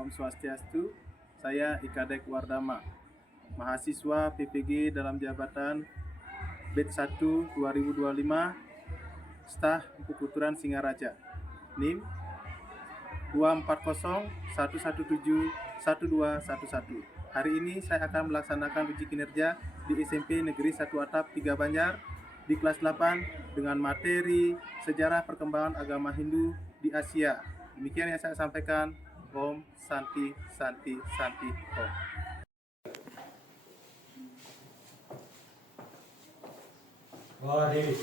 Om Swastiastu, saya Ikadek Wardama, mahasiswa PPG dalam jabatan BED 1 2025, Staf Pukuturan Singaraja, NIM 24011711211. Hari ini saya akan melaksanakan uji kinerja di SMP Negeri 1 Atap 3 Banjar di kelas 8 dengan materi Sejarah Perkembangan Agama Hindu di Asia. Demikian yang saya sampaikan. Om Santi Santi Santi Om. Dewi.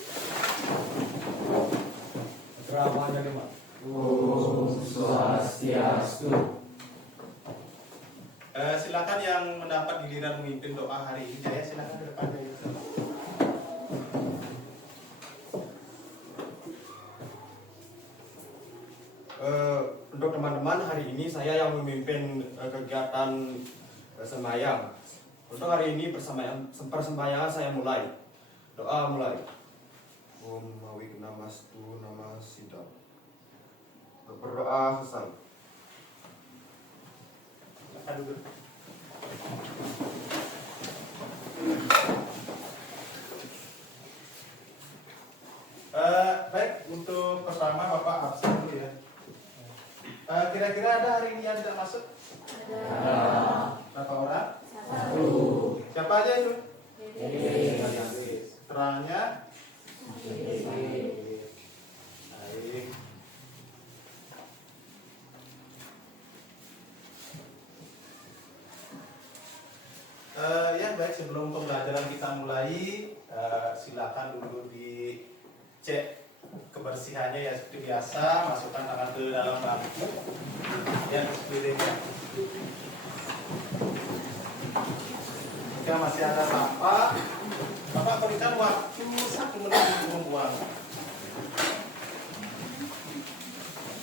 Drama lima. Om Swastiastu. Silakan yang mendapat giliran memimpin doa hari ini, Jaya, silakan ke depan. Untuk teman-teman, hari ini saya yang memimpin kegiatan sembahyang. Untuk hari ini persembayangan saya mulai. Doa mulai. Om Mawiknamastu Nama Sidam. Berdoa selesai. Baik, untuk pertama Bapak absen dulu ya. Kira-kira ada hari ini yang tidak masuk? Ada. Berapa orang? 1. Siapa aja itu? Dede. Terangnya? Dede. Baik. Ya baik, sebelum pembelajaran kita mulai, silakan dulu dicek kebersihannya ya seperti biasa. Masukkan tangan ke dalam bangku ya, sekelilingnya. Jika masih ada sampah, Bapak berikan waktu 1 menit untuk membuang.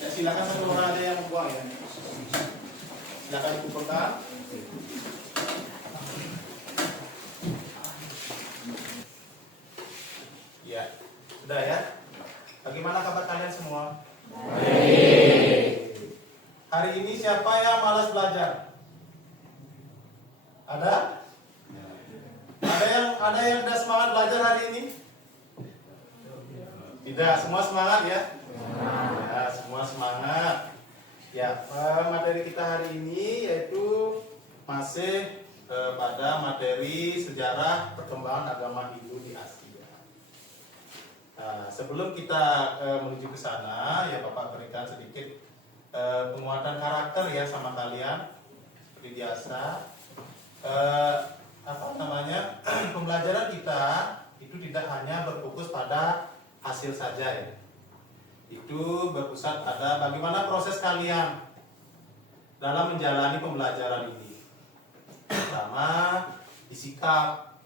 Ya, silakan satu orang aja yang membuang ya. Silakan dikumpulkan. Ya, sudah ya. Bagaimana kabar kalian semua? Baik. Hari ini siapa yang malas belajar? Ada? Ada yang tidak semangat belajar hari ini? Tidak, semua semangat ya? Ya, semua semangat. Ya, materi kita hari ini yaitu masih pada materi sejarah perkembangan agama Hindu di Asia. Nah, sebelum kita menuju ke sana, ya Bapak berikan sedikit penguatan karakter ya sama kalian seperti biasa. Pembelajaran kita itu tidak hanya berfokus pada hasil saja ya. Itu berpusat pada bagaimana proses kalian dalam menjalani pembelajaran ini. Pertama, disikap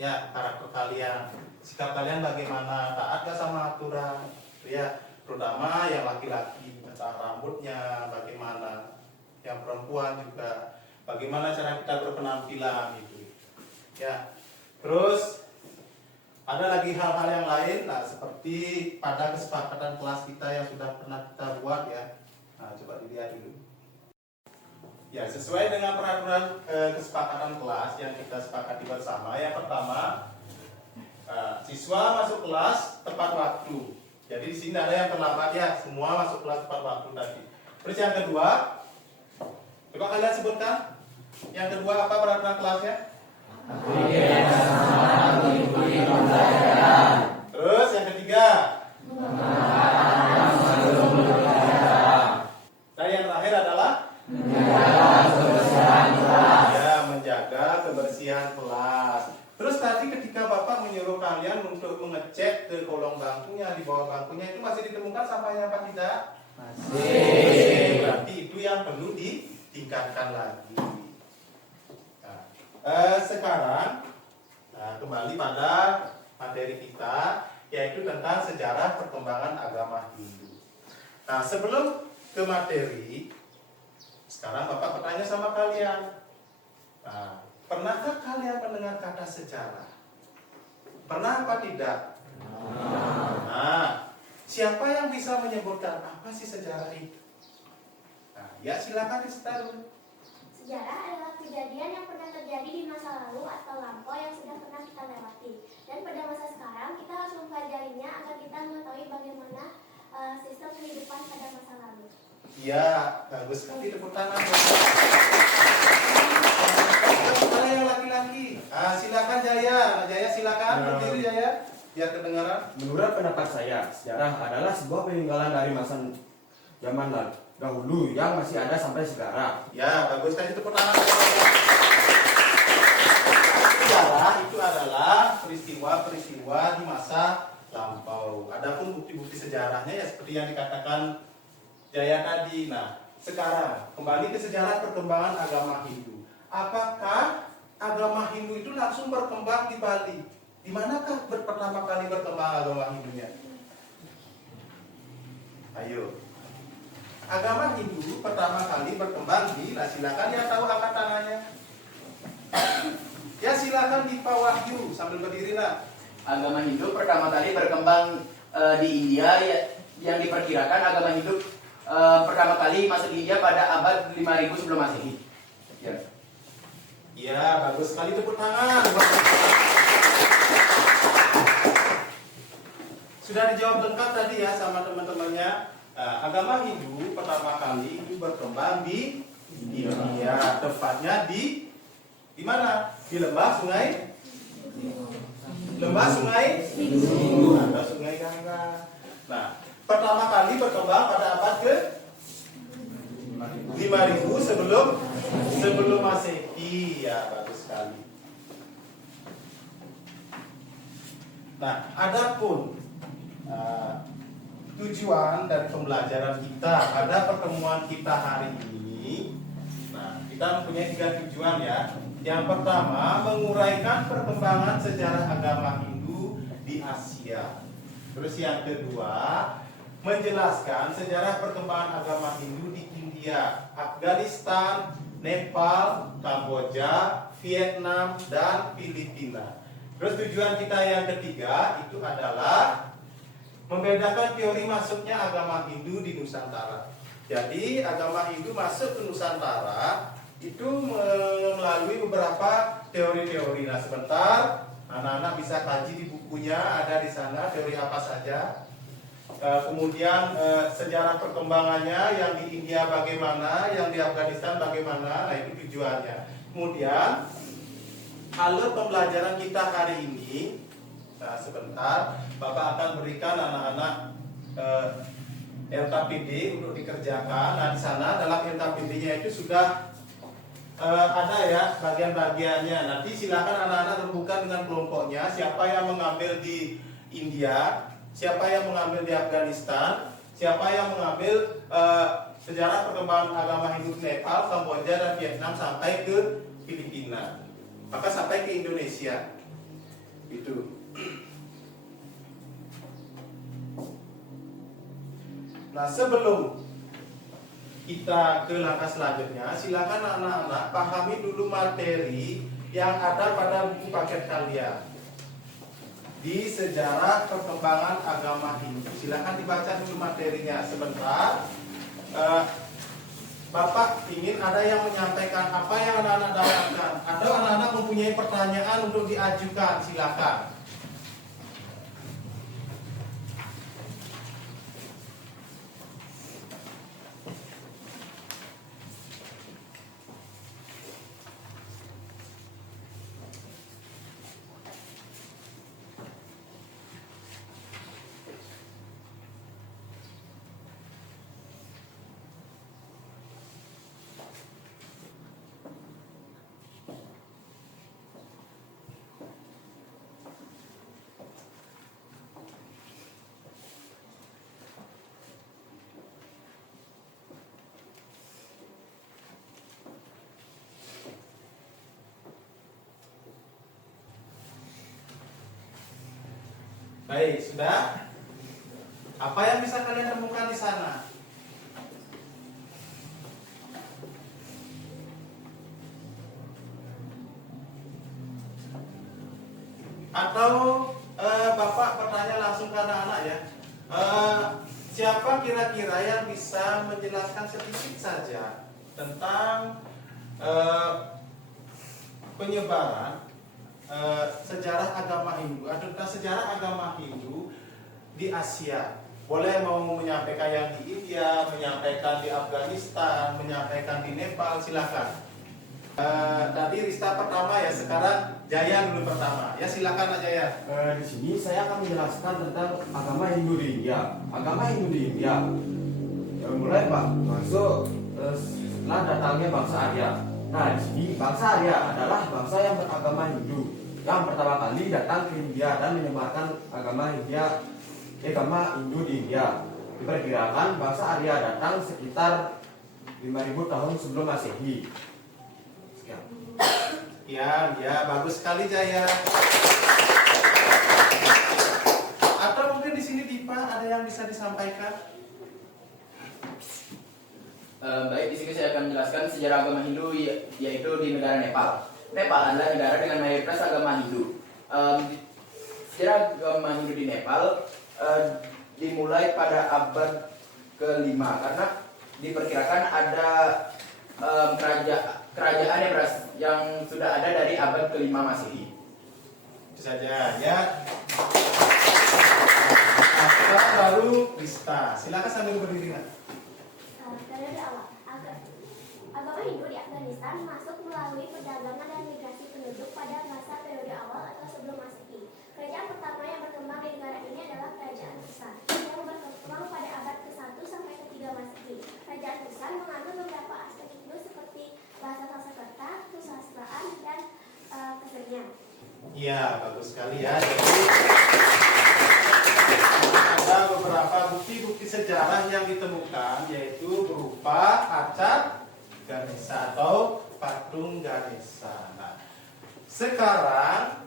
ya, karakter kalian. Sikap kalian bagaimana, taat gak sama aturan ya, terutama yang laki-laki, tentang rambutnya bagaimana, yang perempuan juga bagaimana cara kita berpenampilan itu ya. Terus ada lagi hal-hal yang lain, nah seperti pada kesepakatan kelas kita yang sudah pernah kita buat ya. Nah coba dilihat dulu ya, sesuai dengan peraturan kesepakatan kelas yang kita sepakati bersama. Yang pertama, siswa masuk kelas tepat waktu. Jadi di sini ada yang terlambat ya, semua masuk kelas tepat waktu tadi. Terus yang kedua, coba kalian sebutkan. Yang kedua apa peraturan kelasnya? Terus yang ketiga? Dan yang terakhir adalah? Menjaga kebersihan kelas. Terus tadi ketika Bapak menyuruh kalian untuk mengecek ke kolong bangkunya, di bawah bangkunya itu masih ditemukan sampahnya apa tidak? Masih. Berarti itu yang perlu ditingkatkan lagi. Nah, sekarang kembali pada materi kita, yaitu tentang sejarah perkembangan agama Hindu. Nah, sebelum ke materi, sekarang Bapak bertanya sama kalian. Nah, pernahkah kalian mendengar kata sejarah? Pernah apa tidak? Nah, siapa yang bisa menyebutkan apa sih sejarah itu? Nah, Ya, silakan Istaru. Sejarah adalah kejadian yang pernah terjadi di masa lalu atau lampau yang sudah pernah kita lewati. Dan pada masa sekarang kita harus mempelajarinya agar kita mengetahui bagaimana sistem kehidupan pada masa lalu. Ya, bagus sekali, tepuk tangan. Mana yang laki-laki? Silakan Jaya. Jaya silakan berdiri Jaya. Biar kedengaran. Menurut pendapat saya, sejarah adalah sebuah peninggalan dari masa zaman dahulu yang masih ada sampai sekarang. Ya, bagus, kasih tepuk tangan. Sejarah itu adalah peristiwa-peristiwa di masa lampau. Adapun bukti-bukti sejarahnya ya seperti yang dikatakan Jaya tadi. Nah, sekarang kembali ke sejarah perkembangan agama Hindu. Apakah agama Hindu itu langsung berkembang di Bali? Di manakah pertama kali berkembang agama Hindunya? Ayo. Agama Hindu pertama kali berkembang di, nah silakan yang tahu angkat tangannya. Ya silakan di Pak Wahyu sambil berdiri lah. Agama Hindu pertama kali berkembang di India, yang diperkirakan agama Hindu pertama kali masuk di India pada abad 5000 sebelum Masehi. Ya. Ya, bagus sekali, tepuk tangan. Sudah dijawab lengkap tadi ya sama teman-temannya. Agama Hindu pertama kali itu berkembang di India, tepatnya di mana? Di lembah sungai Sindu atau Sungai Gangga. Nah, pertama kali berkembang pada abad ke 5000 sebelum Masehi. Ya, bagus sekali. Nah, adapun tujuan dari pembelajaran kita pada pertemuan kita hari ini, nah kita mempunyai 3 tujuan ya. Yang pertama, menguraikan perkembangan sejarah agama Hindu di Asia. Terus yang kedua, menjelaskan sejarah perkembangan agama Hindu di India, Afghanistan, Nepal, Kamboja, Vietnam, dan Filipina. Terus tujuan kita yang ketiga itu adalah membedakan teori masuknya agama Hindu di Nusantara. Jadi agama Hindu masuk ke Nusantara itu melalui beberapa teori-teori. Nah sebentar, anak-anak bisa kaji di bukunya, ada di sana teori apa saja. Kemudian sejarah perkembangannya, yang di India bagaimana, yang di Afghanistan bagaimana. Nah itu tujuannya. Kemudian alur pembelajaran kita hari ini. Nah sebentar, Bapak akan berikan anak-anak LKPD untuk dikerjakan. Nah di sana dalam LKPD-nya itu sudah ada ya bagian-bagiannya. Nanti silakan anak-anak terbuka dengan kelompoknya. Siapa yang mengambil di India, siapa yang mengambil di Afghanistan, siapa yang mengambil sejarah perkembangan agama Hindu Nepal, Kamboja, dan Vietnam sampai ke Filipina. Maka sampai ke Indonesia. Itu. Nah sebelum kita ke langkah selanjutnya, silakan anak-anak pahami dulu materi yang ada pada buku paket kalian di sejarah perkembangan agama Hindu. Silakan dibaca dulu materinya sebentar. Bapak ingin ada yang menyampaikan apa yang anak-anak dapatkan, atau anak-anak mempunyai pertanyaan untuk diajukan, silakan. Baik, sudah? Apa yang bisa kalian temukan di sana? Atau Bapak bertanya langsung ke anak-anak ya. Siapa kira-kira yang bisa menjelaskan sedikit saja tentang penyebaran sejarah agama Hindu atau tentang sejarah agama Hindu di Asia? Boleh mau menyampaikan yang di India, menyampaikan di Afghanistan, menyampaikan di Nepal, silakan. Tadi Rista pertama ya, sekarang Jaya dulu pertama. Ya silakan Nak Jaya. Di sini saya akan menjelaskan tentang agama Hindu di India. Agama Hindu di India mulai masuk setelah datangnya bangsa Arya. Nah, di sini bangsa Arya adalah bangsa yang beragama Hindu yang pertama kali datang ke India dan menyebarkan agama Hindu di India. Diperkirakan bangsa Arya datang sekitar 5000 tahun sebelum Masehi. Ya, bagus sekali Jaya. Atau mungkin di sini Dipa ada yang bisa disampaikan? Baik, di sini saya akan menjelaskan sejarah agama Hindu yaitu di negara Nepal. Nepal adalah negara dengan mayoritas agama Hindu. Sejarah agama Hindu di Nepal dimulai pada abad ke-5 karena diperkirakan ada kerajaan yang sudah ada dari abad ke-5 Masehi. Itu saja ya. Nah, sekarang baru Rista. Silakan sambil berdiri. Periode awal, agama Hindu di Afghanistan masuk melalui perdagangan dan migrasi penduduk pada masa periode awal atau sebelum Masehi. Kerajaan pertama yang berkembang di negara ini adalah Kerajaan Kusan yang berkembang pada abad ke-1 sampai ke-3 Masehi. Kerajaan Kusan mengambil beberapa aspek Hindu seperti bahasa Sanskerta, kesusastraan, dan kesenian. Iya, bagus sekali ya. Jadi ada beberapa bukti-bukti sejarah yang ditemukan, yaitu berupa kaca Ganesha atau patung Ganesha. Nah, sekarang,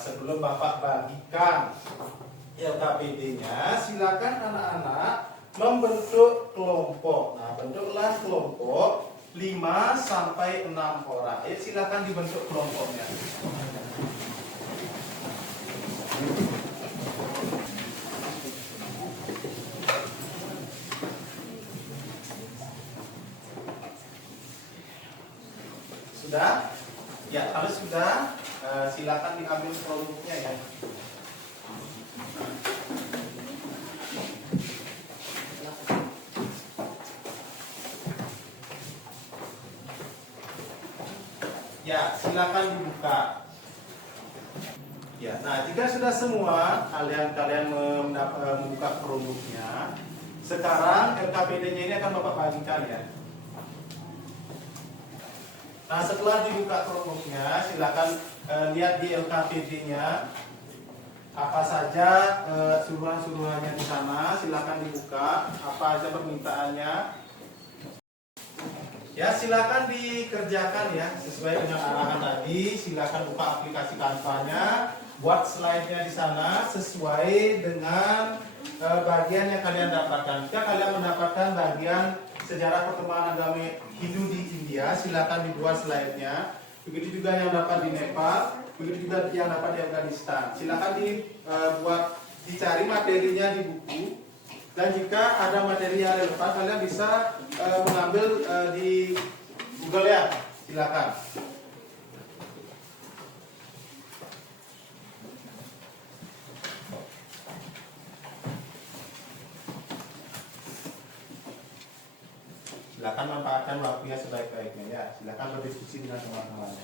sebelum Bapak bagikan LKPD-nya, silakan anak-anak membentuk kelompok. Nah, bentuklah kelompok 5 sampai 6 orang. Silakan dibentuk kelompoknya. Sudah? Ya, kalau sudah, silakan diambil produknya ya. Ya, silakan dibuka. Ya, nah jika sudah semua kalian membuka produknya, sekarang LKPD-nya ini akan Bapak bagikan ya. Nah, setelah dibuka produknya, silakan lihat di LKPD-nya apa saja suruhan-suruhannya di sana. Silakan dibuka apa aja permintaannya. Ya, silakan dikerjakan ya sesuai dengan arahan tadi. Silakan buka aplikasi Canva-nya, buat slide-nya di sana sesuai dengan bagian yang kalian dapatkan. Jika kalian mendapatkan bagian sejarah perkembangan agama Hindu di India, silakan dibuat slide-nya. Begitu juga yang dapat di Nepal, begitu juga yang dapat di Afghanistan. Silakan dibuat, dicari materinya di buku. Dan jika ada materi yang relevan, kalian bisa mengambil di Google ya. Silakan. Silakan manfaatkan waktunya sebaik-baiknya ya. Silakan berdiskusi dengan teman-teman.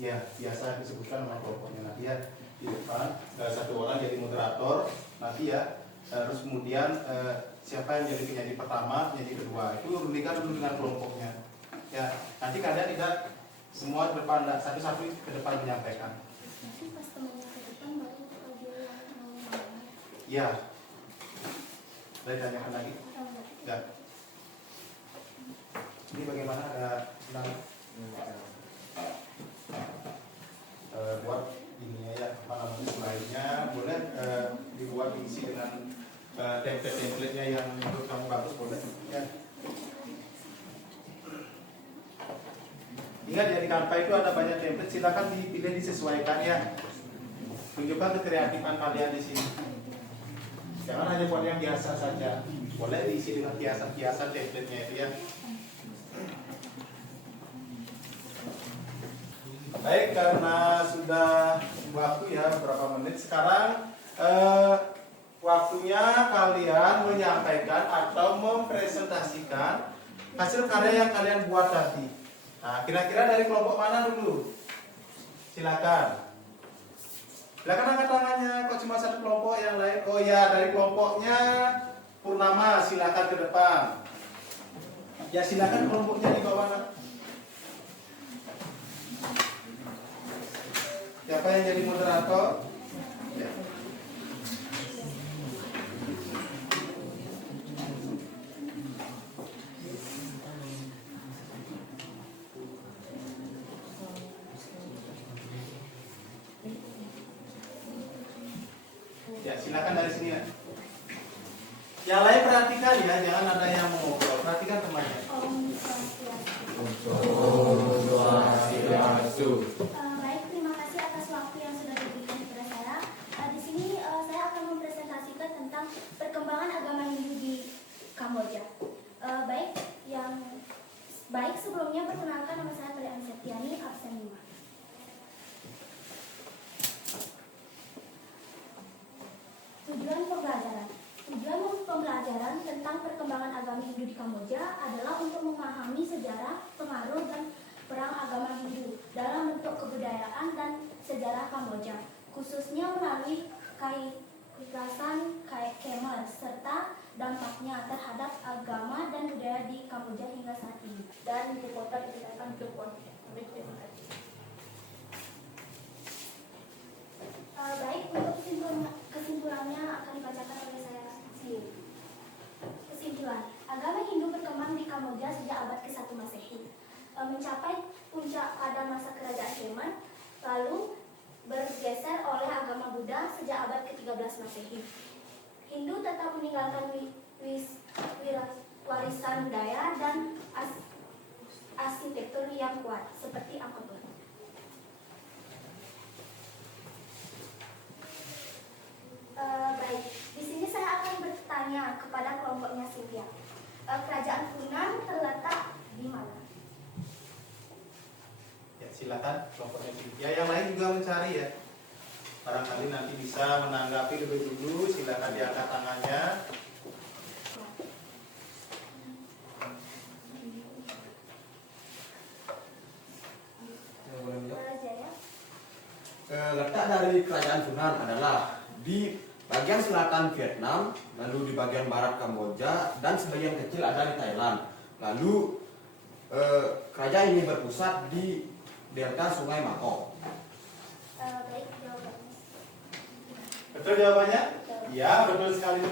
Ya, biasa disebutkan nama kelompoknya. Nanti ya di depan satu orang jadi moderator, nanti ya. Terus kemudian siapa yang jadi penyanyi pertama, penyanyi kedua, itu rundingkan dulu dengan kelompoknya. Ya, nanti kalian tidak semua di depan, satu-satu ke depan menyampaikan. Nanti pas temannya ke depan baru audio yang mau. Ya. Boleh tanyakan lagi? Ya. Ini bagaimana ada senang buat ini ya apa namanya slide-nya boleh dibuat diisi dengan template-templatenya yang menurut kamu bagus boleh ya. Ingat ya, di Canva itu ada banyak template, silakan dipilih disesuaikan ya. Tunjukkan kekreatifan kalian di sini. Jangan hanya buat yang biasa saja. Boleh diisi dengan kiasan-kiasan template-nya itu ya. Baik, karena sudah waktu ya berapa menit sekarang waktunya kalian menyampaikan atau mempresentasikan hasil karya yang kalian buat tadi. Nah, kira-kira dari kelompok mana dulu? Silakan. Silakan angkat tangannya. Kok cuma satu kelompok, yang lain? Oh ya, dari kelompoknya Purnama, silakan ke depan. Ya, silakan kelompoknya di bawah. Siapa yang jadi moderator? Ya. Ya, silakan dari sini ya. Yang lain perhatikan ya, jangan ada yang mau ngobrol. Perhatikan temannya. Baik, terima kasih atas waktu yang sudah diberikan kepada saya. Di sini saya akan mempresentasikan tentang perkembangan agama Hindu di Kamboja. Baik sebelumnya perkenalkan nama saya Triani Septiani, absen 5. Tujuan pembelajaran tentang perkembangan agama Hindu di Kamboja adalah untuk memahami sejarah, pengaruh, dan perang agama Hindu dalam bentuk kebudayaan dan sejarah Kamboja, khususnya melalui kekerasan Khmer serta dampaknya terhadap agama dan budaya di Kamboja hingga saat ini. Dan buku kota dikatakan Jepun. Baik, untuk kesimpulannya akan dibacakan oleh saya sendiri. Kesimpulan, agama Hindu berkembang di Kamboja sejak abad ke-1 Masehi, mencapai puncak pada masa kerajaan Khmer, lalu bergeser oleh agama Buddha sejak abad ke-13 Masehi. Hindu tetap meninggalkan warisan budaya dan arsitektur yang kuat, seperti Angkor. Baik, di sini saya akan bertanya kepada kelompoknya Cynthia. Kerajaan Funan terletak di mana? Ya, silakan kelompoknya Cynthia. Yang lain juga mencari ya. Barangkali nanti bisa menanggapi lebih dulu. Silakan diangkat tangannya. Letak dari kerajaan Funan adalah di bagian selatan Vietnam, lalu di bagian barat Kamboja, dan sebagian kecil ada di Thailand. Lalu kerajaan ini berpusat di delta Sungai Mekong. Baik, jawabannya. Betul jawabannya? Iya, betul sekali.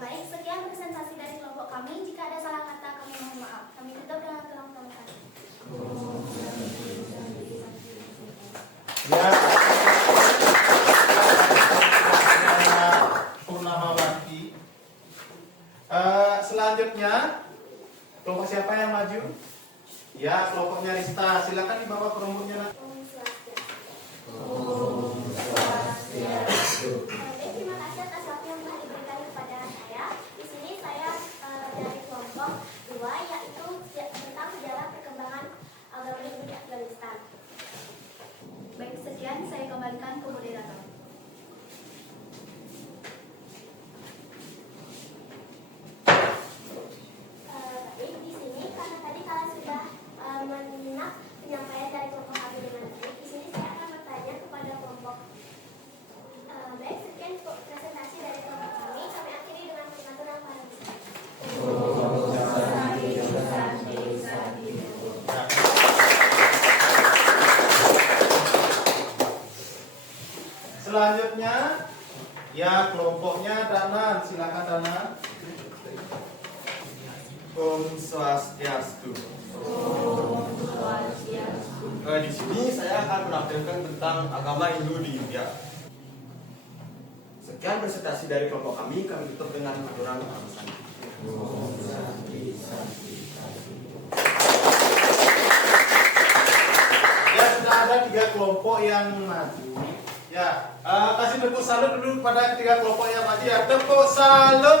Baik, sekian presentasi dari kelompok kami. Jika ada salah kata, kami mohon maaf. Kami tutup dengan tolong kami. Ya. Purnamawati. Selanjutnya kelompok siapa yang maju? Ya, kelompoknya Rista. Silakan dibawa ke rombongnya. Terima kasih atas waktu yang telah diberikan kepada saya. Di sini saya dari kelompok 2, yaitu tentang sejarah perkembangan agama Hindu di Afghanistan. Baik, sekian saya kembalikan ke moderator. Baik, di sini karena tadi kalian sudah menyimak penyampaian dari kelompok kami dengan baik, di sini saya akan bertanya kepada kelompok. Baik, sekian presentasi dari kelompok kami. Kami akhiri dengan pengaturan para Selanjutnya, ya kelompoknya Danan. Silakan Danan. Om Swastiastu. Di sini saya akan menampilkan tentang agama Hindu di India. Sekian presentasi dari kelompok kami tutup dengan aturan pembahasan. Ya, sudah ada 3 kelompok yang maju. Ya, kasih tepuk salut dulu pada ketiga kelompok yang maju ya. Tepuk salut.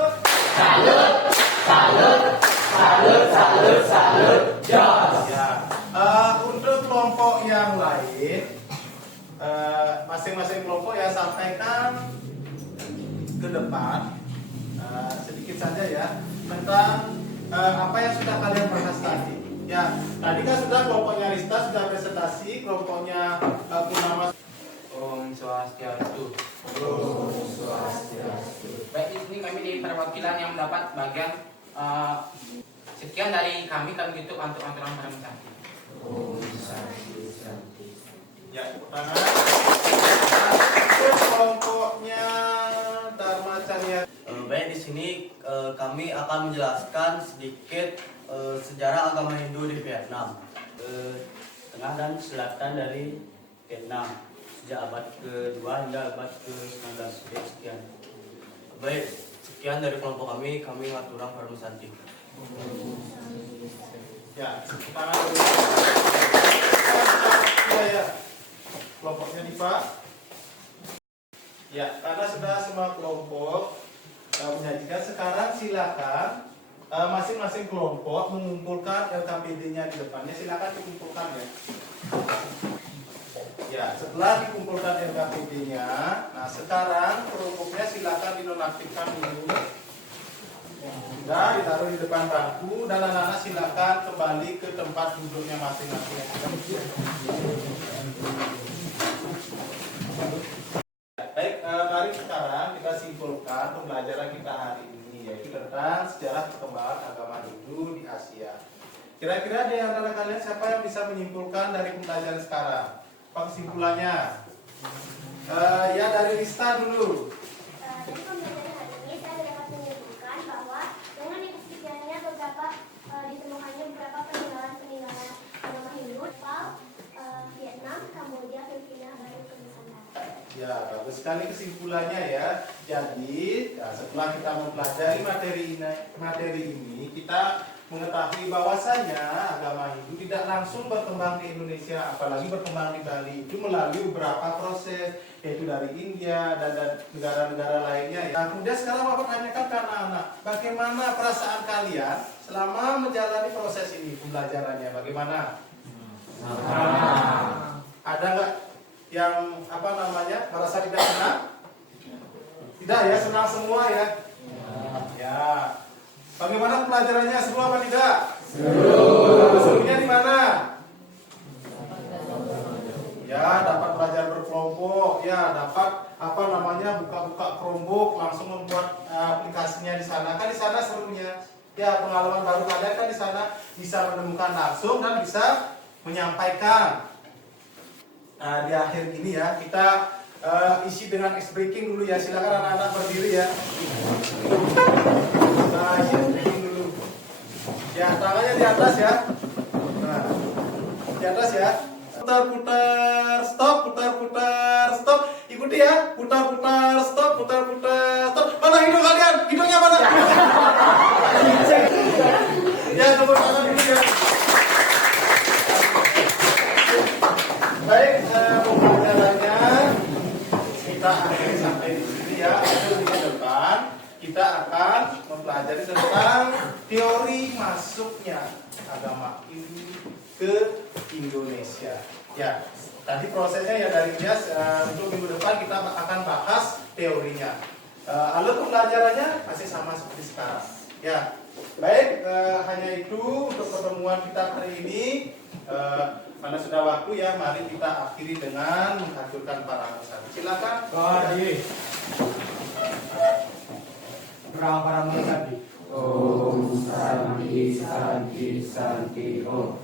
Ya, untuk kelompok yang lain, masing-masing kelompok ya sampaikan ke depan sedikit saja ya tentang apa yang sudah kalian bahas tadi. Ya, tadi kan sudah kelompoknya Rista sudah presentasi, kelompoknya Purnama. Om Swastiastu. Baik, di sini kami di perwakilan yang mendapat bagian sekian dari kami tutup untuk aturan permisasi. Ya, tepuk tangan. Kelompoknya Dharma Cahya. Baik, di sini kami akan menjelaskan sedikit sejarah agama Hindu di Vietnam, tengah dan selatan dari Vietnam sejak abad ke-2 hingga abad ke-19. Sekian. Baik, sekian dari kelompok kami Maturang Parmusanti. Ya, tepuk tangan dulu. Ya. Kelompoknya Diva. Ya, karena sudah semua kelompok menyajikan, sekarang silakan masing-masing kelompok mengumpulkan LKPD-nya di depannya. Silakan dikumpulkan ya. Ya, setelah dikumpulkan LKPD-nya, nah sekarang kelompoknya silakan dinonaktifkan dulu. Sudah ditaruh di depan bangku dan anak-anak silakan kembali ke tempat duduknya masing-masing. Baik, mari sekarang kita simpulkan pembelajaran kita hari ini, yaitu tentang sejarah perkembangan agama Hindu di Asia. Kira-kira di antara kalian siapa yang bisa menyimpulkan dari pembelajaran sekarang? Apa kesimpulannya? Ya, dari Rista dulu. Dari pembelajaran hari ini saya dapat menyimpulkan bahwa dengan dibuktikannya ditemukannya beberapa peninggalan agama Hindu, Nepal, Vietnam, Kamboja, Filipina, baru ke Nusantara. Ya, bagus sekali kesimpulannya ya. Jadi, ya, setelah kita mempelajari materi ini, kita mengetahui bahwasanya agama Hindu tidak langsung berkembang di Indonesia, apalagi berkembang di Bali, itu melalui beberapa proses, yaitu dari India dan negara-negara lainnya. Nah, kemudian sekarang Bapak tanyakan ke anak-anak, bagaimana perasaan kalian selama menjalani proses ini, pembelajarannya, bagaimana? Ada nggak yang merasa tidak senang? Tidak ya, senang semua ya. Ya. Bagaimana pelajarannya, seru apa tidak? Seru. Serunya di mana? Ya, dapat belajar berkelompok, ya dapat buka-buka Chromebook, langsung membuat aplikasinya di sana. Kan di sana serunya. Ya, pengalaman baru kalian kan di sana bisa menemukan langsung dan bisa menyampaikan. Nah, di akhir ini ya, kita isi dengan ice breaking dulu ya. Silakan anak-anak berdiri ya. Nah, ice breaking dulu. Ya, tangannya di atas ya. Nah, di atas ya. Putar-putar, stop, putar-putar, stop. Ikuti ya. Putar-putar, stop, putar-putar, stop. Mana hidung kalian? Hidungnya mana? Ya, tepuk tangan dulu ya. Baik, pembelajarannya kita akan sampai di sini ya. Minggu depan kita akan mempelajari tentang teori masuknya agama Hindu ke Indonesia. Ya, tadi prosesnya ya dari India. Untuk minggu depan kita akan bahas teorinya. Alur pembelajarannya masih sama seperti sekarang. Ya, baik. Hanya itu untuk pertemuan kita hari ini. Karena sudah waktu ya, mari kita akhiri dengan menghancurkan para musafi. Silakan. Para musafi. Om Santi Santi Santi Om.